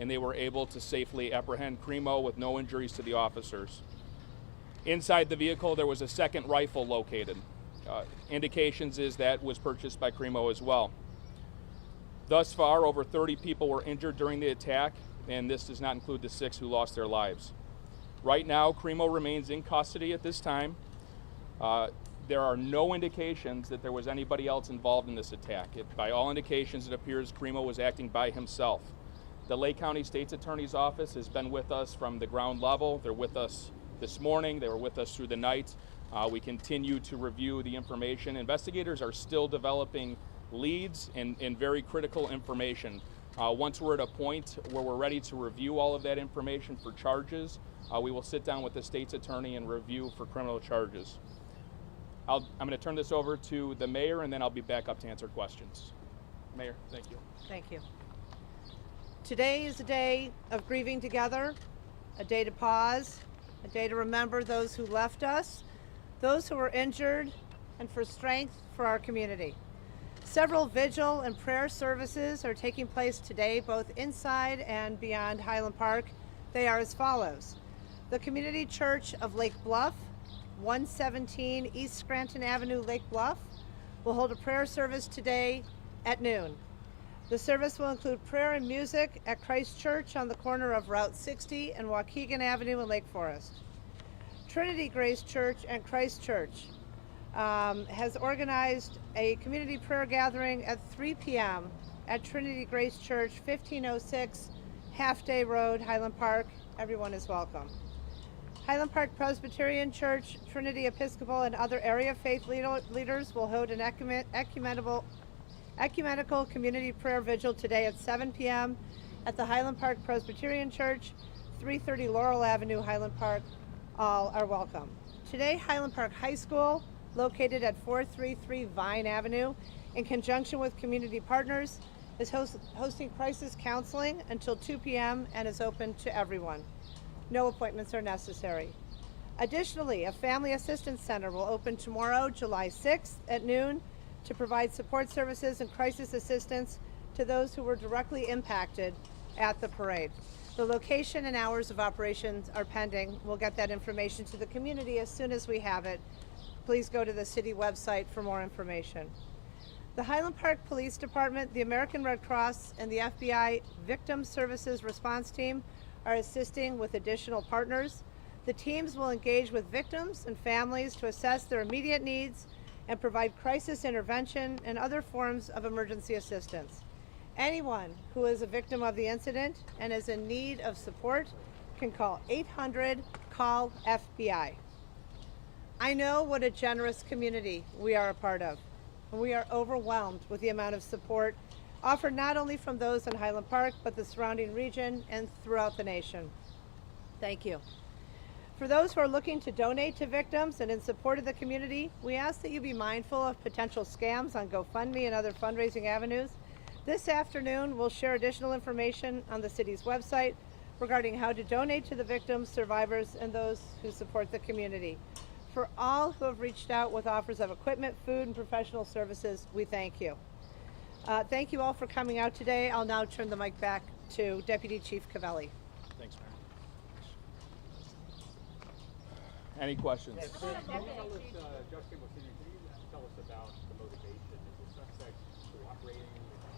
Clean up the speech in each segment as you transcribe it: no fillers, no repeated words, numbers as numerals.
and they were able to safely apprehend Cremo with no injuries to the officers. Inside the vehicle, there was a second rifle located. Indications is that was purchased by Cremo as well. Thus far, over 30 people were injured during the attack, and this does not include the 6 who lost their lives. Right now, Cremo remains in custody at this time. There are no indications that there was anybody else involved in this attack. By all indications, it appears Cremo was acting by himself. The Lake County State's Attorney's Office has been with us from the ground level. They're with us this morning. They were with us through the night. We continue to review the information. Investigators are still developing leads and very critical information. Once we're at a point where we're ready to review all of that information for charges, we will sit down with the state's attorney and review for criminal charges. I'm going to turn this over to the mayor, and then I'll be back up to answer questions. Mayor, thank you. Thank you. Today is a day of grieving together, a day to pause, a day to remember those who left us, those who were injured, and for strength for our community. Several vigil and prayer services are taking place today, both inside and beyond Highland Park. They are as follows. The Community Church of Lake Bluff, 117 East Scranton Avenue, Lake Bluff, will hold a prayer service today at noon. The service will include prayer and music at Christ Church on the corner of Route 60 and Waukegan Avenue in Lake Forest. Trinity Grace Church and Christ Church has organized a community prayer gathering at 3 p.m. at Trinity Grace Church, 1506 Half Day Road, Highland Park. Everyone is welcome. Highland Park Presbyterian Church, Trinity Episcopal, and other area faith leaders will hold an ecumenical community prayer vigil today at 7 p.m. at the Highland Park Presbyterian Church, 330 Laurel Avenue, Highland Park. All are welcome. Today, Highland Park High School, located at 433 Vine Avenue, in conjunction with community partners, is hosting crisis counseling until 2 p.m. and is open to everyone. No appointments are necessary. Additionally, a family assistance center will open tomorrow, July 6th at noon, to provide support services and crisis assistance to those who were directly impacted at the parade. The location and hours of operations are pending. We'll get that information to the community as soon as we have it. Please go to the city website for more information. The Highland Park Police Department, the American Red Cross, and the FBI Victim Services Response Team are assisting with additional partners. The teams will engage with victims and families to assess their immediate needs and provide crisis intervention and other forms of emergency assistance. Anyone who is a victim of the incident and is in need of support can call 800-CALL-FBI. I know what a generous community we are a part of, and we are overwhelmed with the amount of support offered not only from those in Highland Park, but the surrounding region and throughout the nation. Thank you. For those who are looking to donate to victims and in support of the community, we ask that you be mindful of potential scams on GoFundMe and other fundraising avenues. This afternoon, we'll share additional information on the city's website regarding how to donate to the victims, survivors, and those who support the community. For all who have reached out with offers of equipment, food, and professional services, we thank you. Thank you all for coming out today. I'll now turn the mic back to Deputy Chief Cavelli. Thanks, Mayor. Any questions? Yes, Chris, can you tell us, Justin, can you tell us about the motivation? Is the suspect cooperating,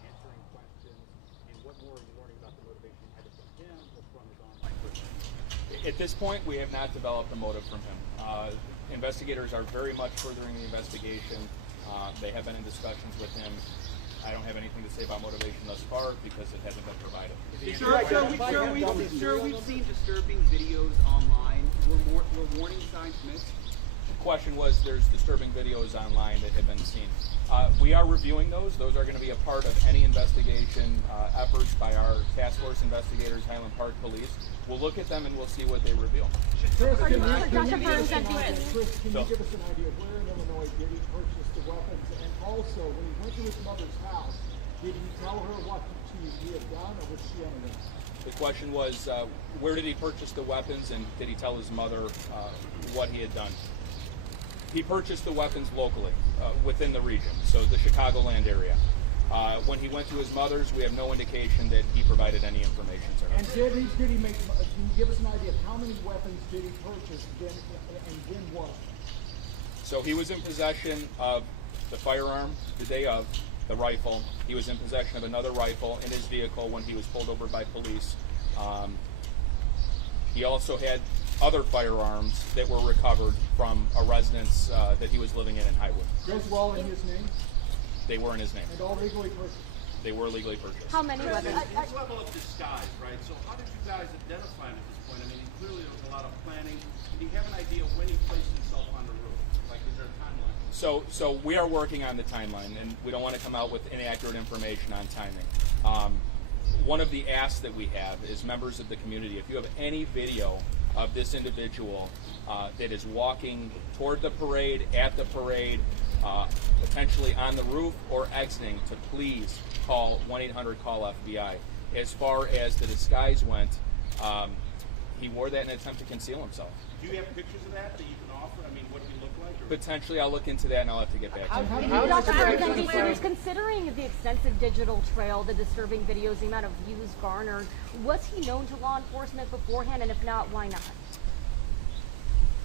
answering questions, and what more are you learning about the motivation either from him or from his online person? At this point, we have not developed a motive from him. Investigators are very much furthering the investigation. They have been in discussions with him. I don't have anything to say about motivation thus far because it hasn't been provided. Sir, we've seen disturbing videos online. Were warning signs missed? The question was, there's disturbing videos online that have been seen. We are reviewing those. Those are going to be a part of any investigation efforts by our task force investigators, Highland Park Police. We'll look at them and we'll see what they reveal. Chris, can you give us an idea of where in Illinois did he purchase the weapons? And also, when he went to his mother's house, did he tell her what he had done, or was she unaware? The question was, where did he purchase the weapons, and did he tell his mother what he had done? He purchased the weapons locally, within the region, so the Chicagoland area. When he went to his mother's, we have no indication that he provided any information to her. And did he make, can you give us an idea of how many weapons did he purchase then, and when was it? So he was in possession of the firearm the day of, the rifle. He was in possession of another rifle in his vehicle when he was pulled over by police. He also had other firearms that were recovered from a residence that he was living in Highwood. Those were all in his name They were in his name. and all legally purchased? They were legally purchased. How many weapons? This level of disguise, right? So how did you guys identify him at this point? I mean, clearly there was a lot of planning. Do you have an idea when he placed himself on the roof? Like, is there a timeline? So we are working on the timeline, and we don't want to come out with inaccurate information on timing. One of the asks that we have is members of the community, if you have any video of this individual that is walking toward the parade, at the parade, potentially on the roof or exiting, to please call 1-800-CALL-FBI. As far as the disguise went, he wore that in an attempt to conceal himself. Do you have pictures of that you can offer? I mean, what did he look like? Or? Potentially, I'll look into that and I'll have to get back to you. Dr. Burns, NBC, considering the extensive digital trail, the disturbing videos, the amount of views garnered, was he known to law enforcement beforehand, and if not, why not?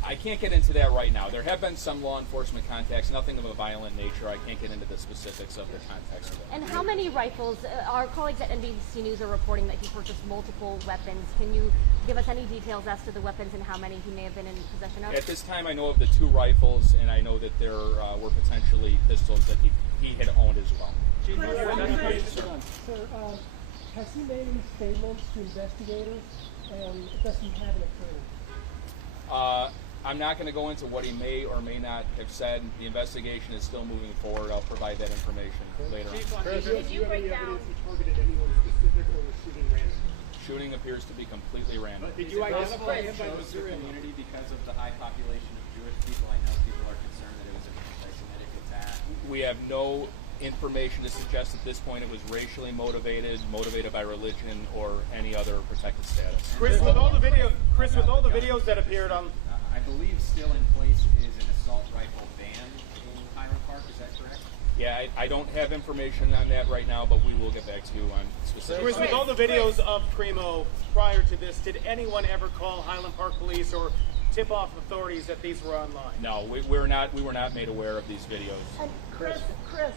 I can't get into that right now. There have been some law enforcement contacts, nothing of a violent nature. I can't get into the specifics of the context of it. And how many rifles? Our colleagues at NBC News are reporting that he purchased multiple weapons. Can you give us any details as to the weapons and how many he may have been in possession of? At this time, I know of the 2 rifles, and I know that there were potentially pistols that he had owned as well. Sir, has he made any statements to investigators, and does he have an attorney? I'm not going to go into what he may or may not have said. The investigation is still moving forward. I'll provide that information later on. Did you break down? He targeted anyone specific or was shooting random? Shooting appears to be completely random. Did you identify him by Chose the material? community because of the high population of Jewish people. I know people are concerned that it was an anti-Semitic attack. We have no information to suggest at this point it was racially motivated by religion, or any other protected status. Chris, with all the videos that appeared on. I believe still in place is an assault rifle ban in Highland Park. Is that correct? Yeah, I don't have information on that right now, but we will get back to you on specifics. Chris, with all the videos of Primo prior to this, did anyone ever call Highland Park Police or tip off authorities that these were online? No, we were not made aware of these videos. And Chris,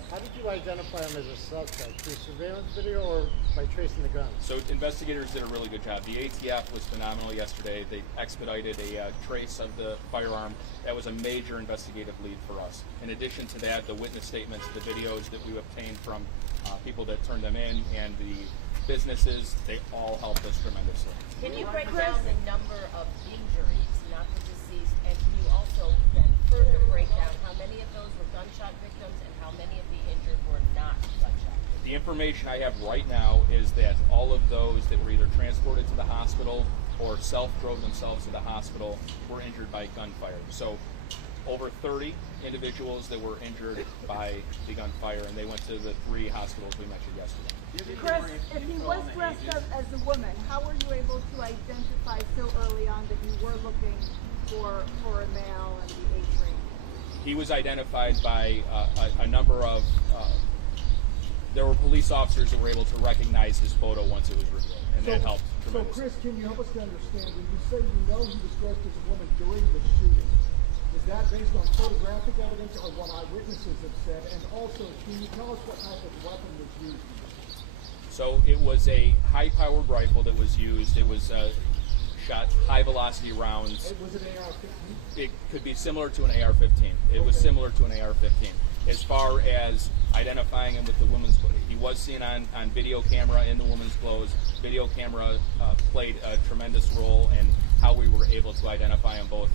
how did you identify him as a suspect? Through surveillance video or by tracing the gun? So investigators did a really good job. The ATF was phenomenal yesterday. They expedited a trace of the firearm. That was a major investigative lead for us. In addition to that, the witness statements, the videos that we obtained from people that turned them in, and the businesses, they all helped us tremendously. Can you break down the number of injuries, not the deceased, and can you also then further break down how many of those were gunshot victims and how many of the injured were not gunshot victims? The information I have right now is that all of those that were either transported to the hospital or self-drove themselves to the hospital were injured by gunfire. So over 30 individuals that were injured by the gunfire, and they went to the 3 hospitals we mentioned yesterday. Chris, if he was dressed up as a woman, how were you able to identify so early on that you were looking for a male and the age range? He was identified by a number of, there were police officers that were able to recognize his photo once it was revealed, and that helped So tremendously. Chris, can you help us to understand, when you say you know he was dressed as a woman during the shooting, is that based on photographic evidence or what eyewitnesses have said? And also, can you tell us what type of weapon was used? So it was a high-powered rifle that was used. It was shot high-velocity rounds. Was it AR-15? It could be similar to an AR-15. It was similar to an AR-15. As far as identifying him with the woman's clothes, he was seen on video camera in the woman's clothes. Video camera played a tremendous role in how we were able to identify him, both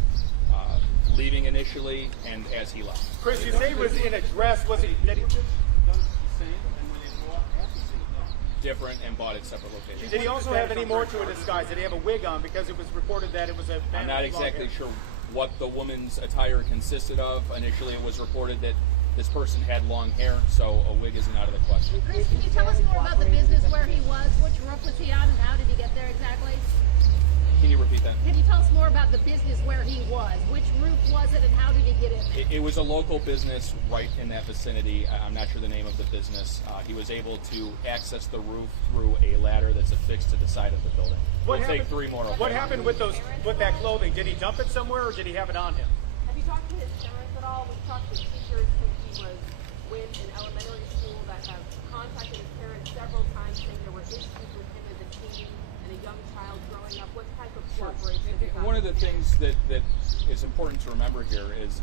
leaving initially and as he left. Chris, you say he was in a dress. Was he? Did he, Done the same, and when they go up, at the same time. Different and bought at separate locations. did he also have any more to a disguise? Did he have a wig on? Because it was reported that it was a. I'm not exactly sure what the woman's attire consisted of. Initially, it was reported that this person had long hair, so a wig isn't out of the question. Chris, can you tell us more about the business where he was? Which roof was he on and how did he get there exactly? Can you repeat that? Can you tell us more about about the business where he was. Which roof was it, and how did he get in there? It was a local business right in that vicinity. I'm not sure the name of the business. He was able to access the roof through a ladder that's affixed to the side of the building. What We'll take happened- 3 more. What happened with that clothing? Did he dump it somewhere, or did he have it on him? Have you talked to his parents at all? We've talked to teachers since he was with in elementary school that have contacted his parents several times saying there were issues with him as a teen and a young child growing up. What type of cooperation have you gotten? One of the things that is important to remember here is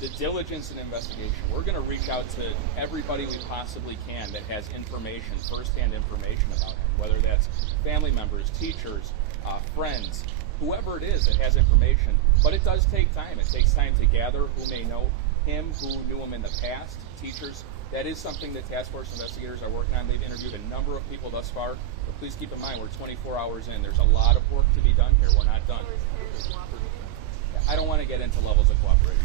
the diligence and investigation. We're going to reach out to everybody we possibly can that has information, firsthand information about him, whether that's family members, teachers, friends, whoever it is that has information. But it does take time. It takes time to gather who may know him, who knew him in the past, teachers. That is something that task force investigators are working on. They've interviewed a number of people thus far. But please keep in mind, we're 24 hours in. There's a lot of work to be done here. We're not done. I don't want to get into levels of cooperation.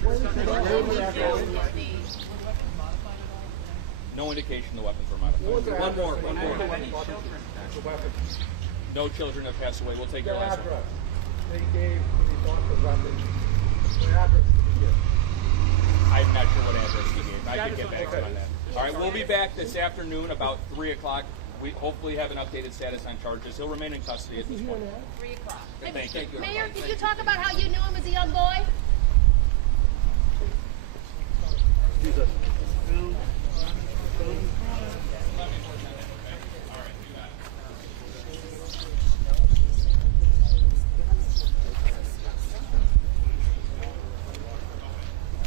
No indication the weapons were modified. One more. No children have passed away. We'll take The your last one. address they gave when they bought the weapon. What address did he give? I'm not sure what address he gave. I can get back to you on that. All right, we'll be back this afternoon about 3 o'clock. We hopefully have an updated status on charges. He'll remain in custody at this point. 3 o'clock. Thank you. Mayor, did you talk about how you knew him as a young boy?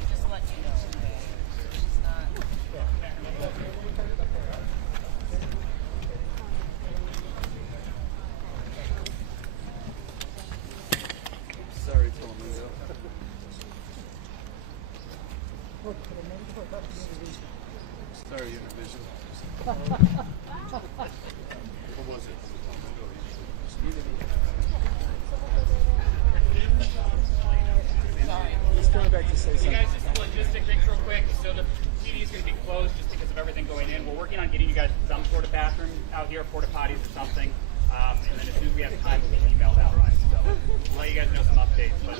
Just to let you know. It's not. Sorry, Tom. Sorry, Univision. What was it? He's going back to say Hey something. guys, just some logistic things real quick. So the PD is going to be closed just because of everything going in. We're working on getting you guys some sort of bathroom out here, porta potties or something. And then as soon as we have time, we'll